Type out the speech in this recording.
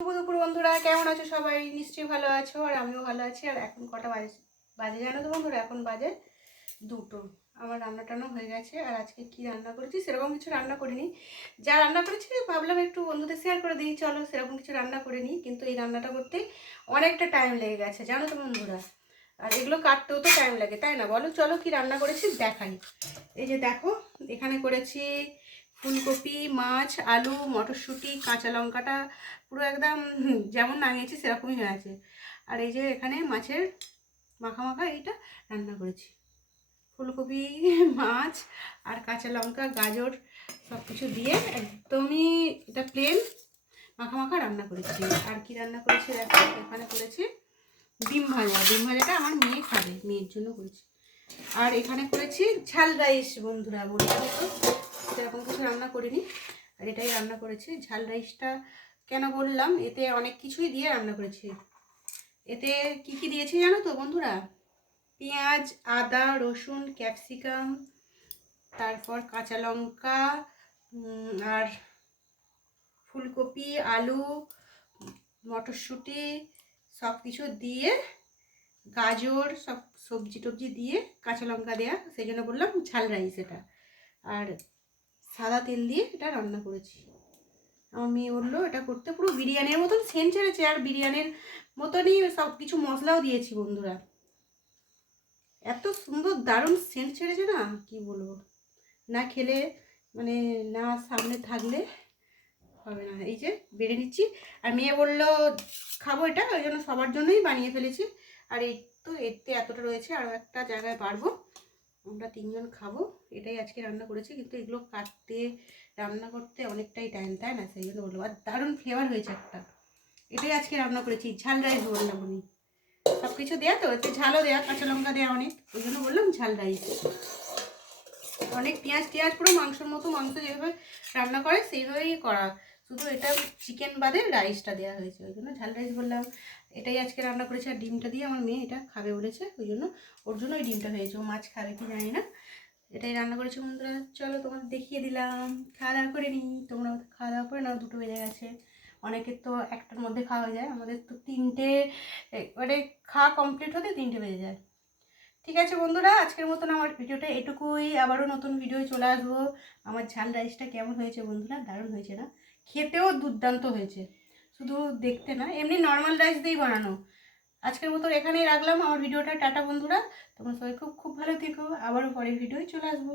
শুভ দুপুর বন্ধুরা, কেমন আছো সবাই? নিশ্চয়ই ভালো আছো, আর আমিও ভালো আছি। আর এখন কটা বাজে বাজে জানো তো বন্ধুরা? এখন বাজে 2টো। আমার রান্না টান্না হয়ে গেছে। আর আজকে কি রান্না করেছি সেরকম কিছু রান্না করিনি। যা রান্না করেছি ভাবলাম একটু বন্ধুদের শেয়ার করে দিই, চলো সেরকম কিছু রান্না করিনি। কিন্তু এই রান্নাটা করতে অনেকটা টাইম লেগে গেছে জানো তো বন্ধুরা। আর এগুলো কাটতেও তো টাইম লাগে, তাই না বলো? চলো কি রান্না করেছি দেখাই। এই যে দেখো, এখানে করেছি ফুলকপি, মাছ, আলু, মটরশুঁটি, কাঁচা লঙ্কাটা পুরো একদম যেমন নামিয়েছি সেরকমই হয়ে আছে। আর এই যে এখানে মাছের মাখা মাখা এইটা রান্না করেছি। ফুলকপি, মাছ আর কাঁচা লঙ্কা, গাজর সব কিছু দিয়ে একদমই এটা প্লেন মাখা মাখা রান্না করেছি। আর কি রান্না করেছি দেখো, এখানে করেছি ডিম ভাজা। ডিম ভাজাটা আমার মেয়ে খাবে, মেয়ের জন্য করেছি। আর এখানে করেছি ঝাল রাইস বন্ধুরা, বলতে তো সেরকম কিছু রান্না করিনি। আর এটাই রান্না করেছি। ঝাল রাইসটা কেন বললাম, এতে অনেক কিছুই দিয়ে রান্না করেছি। এতে কি কি দিয়েছি জানো তো বন্ধুরা? পেঁয়াজ, আদা, রসুন, ক্যাপসিকাম, তারপর কাঁচা লঙ্কা, আর ফুলকপি, আলু, মটরশুঁটি সব কিছু দিয়ে, গাজর সব সবজি টবজি দিয়ে, কাঁচা লঙ্কা দেওয়া, সেই জন্য বললাম ঝাল রাইস এটা। আর সাদা তেল দিয়ে এটা রান্না করেছি। আমার মেয়ে বললো এটা করতে, পুরো বিরিয়ানির মতন সেন্ট ছেড়েছে। আর বিরিয়ানির মতনই সব কিছু মশলাও দিয়েছি বন্ধুরা। এত সুন্দর দারুণ সেন্ট ছেড়েছে না, কি বলবো। না খেলে মানে না সামনে থাকলে হবে না। এই যে বেড়ে নিচ্ছি। আর মেয়ে বললো খাবো এটা, ওই জন্য সবার জন্যই বানিয়ে ফেলেছি। আর এই তো এতে এতটা রয়েছে, আরও একটা জায়গায় বাড়বো, আমরা 3জন খাবো। এটাই আজকে রান্না করেছি। কিন্তু এগুলো কাটতে রান্না করতে অনেকটাই টাইম, তাই না? সেই জন্য বলবো। আর দারুণ ফ্লেভার হয়েছে একটা। এটাই আজকে রান্না করেছি, ঝাল রাইস বললাম উনি। সব কিছু দেওয়া তো, এতে ঝালও দেওয়া, কাঁচা লঙ্কা দেওয়া অনেক, ওই জন্য বললাম ঝাল রাইস। অনেক পেঁয়াজ টিয়াজ, পুরো মাংসর মতো, মাংস যেভাবে রান্না করে সেইভাবেই করা, শুধু এটা চিকেন বাদে রাইসটা দেওয়া হয়েছে, ওই জন্য ঝাল রাইস বললাম। এটাই আজকে রান্না করেছি। আর ডিমটা দিয়ে আমার মেয়ে এটা খাবে বলেছে, ওই জন্য ওর জন্য ওই ডিমটা হয়েছে। ও মাছ খাবে কি জানি না। এটাই রান্না করেছি বন্ধুরা। চলো তোমাদের দেখিয়ে দিলাম। খাওয়া দাওয়া করে নিই, তোমরা খাওয়া দাওয়া করে নাও, 2টো বেজে গেছে। অনেকের তো 1টার মধ্যে খাওয়া যায়, আমাদের তো 3টে, মানে খাওয়া কমপ্লিট হতে 3টে বেজে যায়। ঠিক আছে বন্ধুরা, আজকের মতন আমার ভিডিওটা এটুকুই। আবারও নতুন ভিডিও চলে আসবো। আমার ঝাল রাইসটা কেমন হয়েছে বন্ধুরা? দারুণ হয়েছে না? খেতেও দুর্দান্ত হয়েছে, শুধু দেখতে না, এমনি নর্মাল রাইস দিয়েই বানানো। আজকের মতো এখানেই রাখলাম আমার ভিডিওটা। টাটা বন্ধুরা, তোমরা সবাই খুব খুব ভালো থেকো। আবারও পরের ভিডিওয় চলে আসবো।